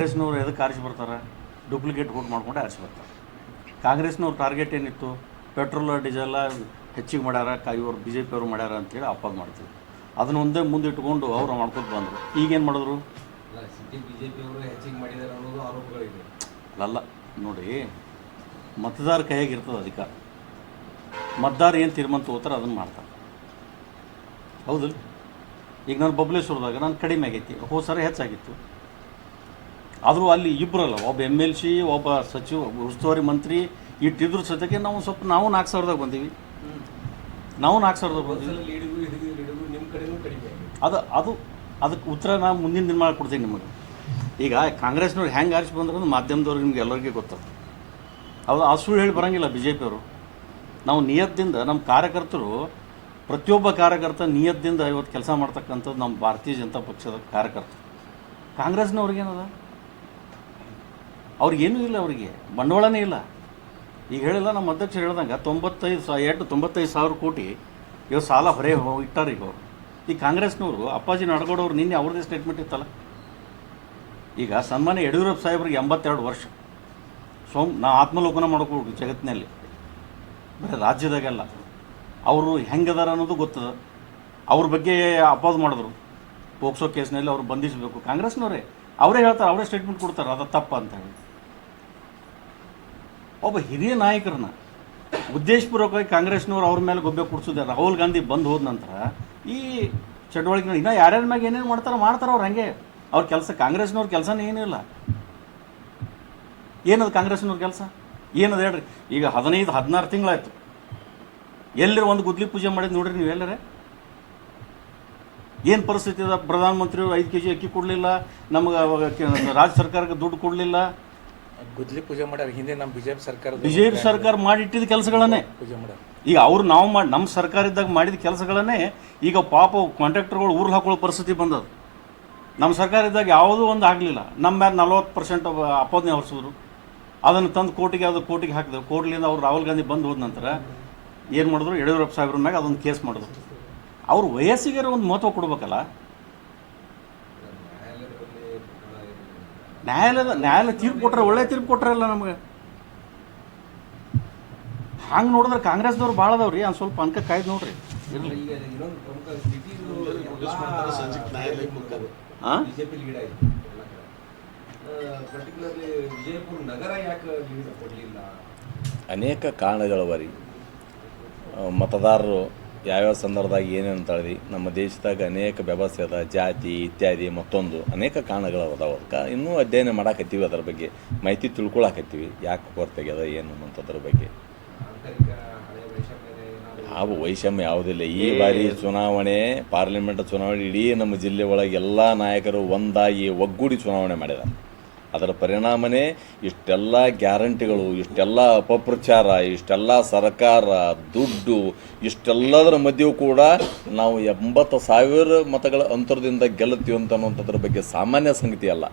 ಕಾಂಗ್ರೆಸ್ನವ್ರು ಎದಕ್ಕೆ ಆರಿಸಿ ಬರ್ತಾರೆ? ಡೂಪ್ಲಿಕೇಟ್ ವೋಟ್ ಮಾಡ್ಕೊಂಡು ಆರಿಸಿ ಬರ್ತಾರೆ. ಕಾಂಗ್ರೆಸ್ನವ್ರ ಟಾರ್ಗೆಟ್ ಏನಿತ್ತು? ಪೆಟ್ರೋಲ್ ಡೀಸೆಲ್ಲ ಹೆಚ್ಚಿಗೆ ಮಾಡ್ಯಾರ? ಕ ಇವರು ಬಿ ಜೆ ಪಿಯವರು ಮಾಡ್ಯಾರ ಅಂತೇಳಿ ಅಪ್ಪಾಗ ಮಾಡ್ತೀವಿ ಅದನ್ನ ಒಂದೇ ಮುಂದೆ ಇಟ್ಕೊಂಡು ಅವ್ರು ಮಾಡ್ಕೊತ ಬಂದರು. ಈಗೇನು ಮಾಡಿದ್ರು? ಅಲ್ಲ ನೋಡಿ ಮತದಾರ ಕೈಯಾಗಿ ಇರ್ತದೆ ಅಧಿಕಾರ. ಮತದಾರ ಏನು ತೀರ್ಮಾನ ತಗೋತಾರೆ ಅದನ್ನು ಮಾಡ್ತಾರೆ. ಹೌದಲ್ಲ? ಈಗ ನಾನು ಬಬ್ಲೇಶ್ವರದಾಗ ನಾನು ಕಡಿಮೆ ಆಗೈತಿ. ಹೋದ ಸರ ಹೆಚ್ಚಾಗಿತ್ತು. ಆದರೂ ಅಲ್ಲಿ ಇಬ್ಬರಲ್ಲ ಒಬ್ಬ ಎಂ ಎಲ್ ಸಿ ಒಬ್ಬ ಸಚಿವ ಉಸ್ತುವಾರಿ ಮಂತ್ರಿ ಇಟ್ಟಿದ್ರು ಸದ್ಯಕ್ಕೆ ನಾವು ಸ್ವಲ್ಪ ನಾವು ನಾಲ್ಕು ಸಾವಿರದಾಗ ಬಂದೀವಿ. ನಾವು ನಾಲ್ಕು ಸಾವಿರದಾಗ ಬಂದೀವಿ. ಅದು ಅದು ಅದಕ್ಕೆ ಉತ್ತರ ನಾನು ಮುಂದಿನ ದಿನ ಮಾಡಿಕೊಡ್ತೀನಿ ನಿಮಗೆ. ಈಗ ಕಾಂಗ್ರೆಸ್ನವ್ರು ಹೆಂಗೆ ಆರಿಸಿ ಬಂದ್ರೆ ಅಂದ್ರೆ ಮಾಧ್ಯಮದವ್ರಿಗೆ ನಿಮ್ಗೆ ಎಲ್ಲರಿಗೂ ಗೊತ್ತದ. ಅದು ಆ ಸುಳ್ಳು ಹೇಳಿ ಬರೋಂಗಿಲ್ಲ ಬಿ ಜೆ ಪಿಯವರು ನಾವು ನಿಯತ್ತಿಂದ ನಮ್ಮ ಕಾರ್ಯಕರ್ತರು ಪ್ರತಿಯೊಬ್ಬ ಕಾರ್ಯಕರ್ತ ನಿಯತ್ತಿಂದ ಇವತ್ತು ಕೆಲಸ ಮಾಡ್ತಕ್ಕಂಥದ್ದು ನಮ್ಮ ಭಾರತೀಯ ಜನತಾ ಪಕ್ಷದ ಕಾರ್ಯಕರ್ತರು. ಕಾಂಗ್ರೆಸ್ನವ್ರಿಗೇನದ? ಅವ್ರಿಗೇನೂ ಇಲ್ಲ ಅವರಿಗೆ. ಬಂಡವಾಳನೇ ಇಲ್ಲ. ಈಗ ಹೇಳಿಲ್ಲ ನಮ್ಮ ಅಧ್ಯಕ್ಷರು ಹೇಳ್ದಂಗೆ ತೊಂಬತ್ತೈದು ಸಾ ಎಂಟು ತೊಂಬತ್ತೈದು ಸಾವಿರ ಕೋಟಿ ಇವ್ರು ಸಾಲ ಹೊರೆ ಇಟ್ಟಾರ ಈಗ ಅವರು. ಈ ಕಾಂಗ್ರೆಸ್ನವರು ಅಪ್ಪಾಜಿ ನಡ್ಗೋಡವ್ರು ನಿನ್ನೆ ಅವ್ರದ್ದೇ ಸ್ಟೇಟ್ಮೆಂಟ್ ಇತ್ತಲ್ಲ. ಈಗ ಸನ್ಮಾನ್ಯ ಯಡಿಯೂರಪ್ಪ ಸಾಹೇಬ್ರಿಗೆ ಎಂಬತ್ತೆರಡು ವರ್ಷ. ಸೋಮ್, ನಾ ಆತ್ಮಲೋಕನ ಮಾಡ್ಕೋಬೇಕು ಜಗತ್ತಿನಲ್ಲಿ. ಬರೀ ರಾಜ್ಯದಾಗೆಲ್ಲ. ಅವರು ಹೆಂಗದಾರ ಅನ್ನೋದು ಗೊತ್ತದ. ಅವ್ರ ಬಗ್ಗೆ ಅಪೋಸ್ ಮಾಡಿದ್ರು. ಪೋಕ್ಸೋ ಕೇಸ್ನಲ್ಲಿ ಅವ್ರು ಬಂಧಿಸಬೇಕು. ಕಾಂಗ್ರೆಸ್ನವರೇ. ಅವರೇ ಹೇಳ್ತಾರೆ, ಅವರೇ ಸ್ಟೇಟ್ಮೆಂಟ್ ಕೊಡ್ತಾರೆ. ಅದು ತಪ್ಪ ಅಂತ ಹೇಳಿ. ಒಬ್ಬ ಹಿರಿಯ ನಾಯಕರನ್ನ ಉದ್ದೇಶಪೂರ್ವಕವಾಗಿ ಕಾಂಗ್ರೆಸ್ನವ್ರು ಅವ್ರ ಮೇಲೆ ಗೊಬ್ಬೆ ಕುಡಿಸಿದೆ ರಾಹುಲ್ ಗಾಂಧಿ ಬಂದು ಹೋದ ನಂತರ ಈ ಚಟುವಟಿಕೆ ಇನ್ನೂ ಯಾರ್ಯಾರ ಮ್ಯಾಗ ಏನೇನು ಮಾಡ್ತಾರೋ ಮಾಡ್ತಾರೆ ಅವ್ರು ಹಂಗೆ. ಅವ್ರ ಕೆಲಸ ಕಾಂಗ್ರೆಸ್ನವ್ರ ಕೆಲಸನೇ ಏನೂ ಇಲ್ಲ. ಏನದು ಕಾಂಗ್ರೆಸ್ನವ್ರ ಕೆಲಸ? ಏನದು ಹೇಳ್ರಿ? ಈಗ ಹದಿನೈದು, ಹದಿನಾರು ತಿಂಗಳಾಯ್ತು. ಎಲ್ಲರ ಒಂದು ಗುದ್ಲಿ ಪೂಜೆ ಮಾಡಿದ್ ನೋಡ್ರಿ ನೀವು ಎಲ್ಲರೇ? ಏನು ಪರಿಸ್ಥಿತಿ ಅದ? ಪ್ರಧಾನಮಂತ್ರಿ ಐದು ಕೆ ಜಿ ಅಕ್ಕಿ ಕೊಡಲಿಲ್ಲ, ನಮಗೆ ರಾಜ್ಯ ಸರ್ಕಾರಕ್ಕೆ ದುಡ್ಡು ಕೊಡಲಿಲ್ಲ. ಗುದ್ಲಿ ಪೂಜೆ ಮಾಡ್ಯಾರ. ಹಿಂದೆ ನಮ್ಮ ಬಿಜೆಪಿ ಸರ್ಕಾರ ಬಿ ಜೆ ಪಿ ಸರ್ಕಾರ ಮಾಡಿಟ್ಟಿದ್ದ ಕೆಲಸಗಳನ್ನೇ. ಪೂಜೆ ಮಾಡ್ಯಾರ. ಈಗ ಅವ್ರು ನಾವು ಮಾಡಿ ನಮ್ಮ ಸರ್ಕಾರ ಇದ್ದಾಗ ಮಾಡಿದ ಕೆಲಸಗಳನ್ನೇ ಈಗ ಪಾಪ ಕಾಂಟ್ರಾಕ್ಟರ್ಗಳು ಊರ್ಲು ಹಾಕೊಳ್ಳೋ ಪರಿಸ್ಥಿತಿ ಬಂದದ. ನಮ್ಮ ಸರ್ಕಾರ ಇದ್ದಾಗ ಯಾವುದೂ ಒಂದು ಆಗಲಿಲ್ಲ. ನಮ್ಮ ಮೇಲೆ ನಲ್ವತ್ತು ಪರ್ಸೆಂಟ್ ಅಪೋದನೆ ಹೊರಿಸಿದ್ರು ಅದನ್ನು ತಂದು ಕೋರ್ಟಿಗೆ ಅದು ಕೋರ್ಟಿಗೆ ಹಾಕಿದ್ರು. ಕೋರ್ಟ್ಲಿಂದ ಅವ್ರು ರಾಹುಲ್ ಗಾಂಧಿ ಬಂದು ಹೋದ ನಂತರ ಏನು ಮಾಡಿದ್ರು? ಯಡಿಯೂರಪ್ಪ ಸಾಹೇಬ್ರ ಮ್ಯಾಗ ಅದೊಂದು ಕೇಸ್ ಮಾಡಿದ್ರು. ಅವ್ರು ವಯಸ್ಸಿಗೆ ಒಂದು ಮಹತ್ವ ಕೊಡ್ಬೇಕಲ್ಲ. ನ್ಯಾಯಾಲಯದ ನ್ಯಾಯಾಲಯ ತೀರ್ಪು ಕೊಟ್ಟರೆ ಒಳ್ಳೆ ತೀರ್ಪು ಕೊಟ್ರಲ್ಲ ನಮಗೆ. ಹಂಗೆ ನೋಡಿದ್ರೆ ಕಾಂಗ್ರೆಸ್ದವ್ರು ಭಾಳ ಅದಾವ್ರಿ ಒಂದು ಸ್ವಲ್ಪ ಅಂಕ ಕಾಯ್ದು ನೋಡ್ರಿ. ಅನೇಕ ಕಾರಣಗಳವರಿ ಮತದಾರರು ಯಾವ್ಯಾವ ಸಂದರ್ಭದಾಗ ಏನೇನು ತಳದಿ, ನಮ್ಮ ದೇಶದಾಗ ಅನೇಕ ವ್ಯವಸ್ಥೆ ಅದ ಜಾತಿ ಇತ್ಯಾದಿ ಮತ್ತೊಂದು ಅನೇಕ ಕಾರಣಗಳು ಅದಾವ ಅದಕ್ಕೆ ಇನ್ನೂ ಅಧ್ಯಯನ ಮಾಡಾಕತ್ತೀವಿ ಅದರ ಬಗ್ಗೆ. ಮಾಹಿತಿ ತಿಳ್ಕೊಳಕತ್ತೀವಿ. ಯಾಕೆ ಹೊರತೆಗ್ಯದ ಏನು ಅನ್ನೋಂಥದ್ರ ಬಗ್ಗೆ. ಯಾವ ವೈಷಮ್ಯ ಯಾವುದಿಲ್ಲ. ಈ ಬಾರಿ ಚುನಾವಣೆ, ಪಾರ್ಲಿಮೆಂಟ್ ಚುನಾವಣೆ, ಇಡೀ ನಮ್ಮ ಜಿಲ್ಲೆ ಒಳಗೆ ಎಲ್ಲ ನಾಯಕರು ಒಂದಾಗಿ ಒಗ್ಗೂಡಿ ಚುನಾವಣೆ ಮಾಡಿದ್ದಾರೆ ಅದರ ಪರಿಣಾಮನೇ ಇಷ್ಟೆಲ್ಲ ಗ್ಯಾರಂಟಿಗಳು, ಇಷ್ಟೆಲ್ಲ ಅಪಪ್ರಚಾರ, ಇಷ್ಟೆಲ್ಲ ಸರ್ಕಾರ, ದುಡ್ಡು, ಇಷ್ಟೆಲ್ಲದರ ಮಧ್ಯೆಯೂ ಕೂಡ ನಾವು ಎಂಬತ್ತು ಸಾವಿರ ಮತಗಳ ಅಂತರದಿಂದ ಗೆಲ್ಲುತ್ತೀವಿ ಅಂತ ಅನ್ನುವಂಥದ್ರ ಬಗ್ಗೆ ಸಾಮಾನ್ಯ ಸಂಗತಿ ಅಲ್ಲ.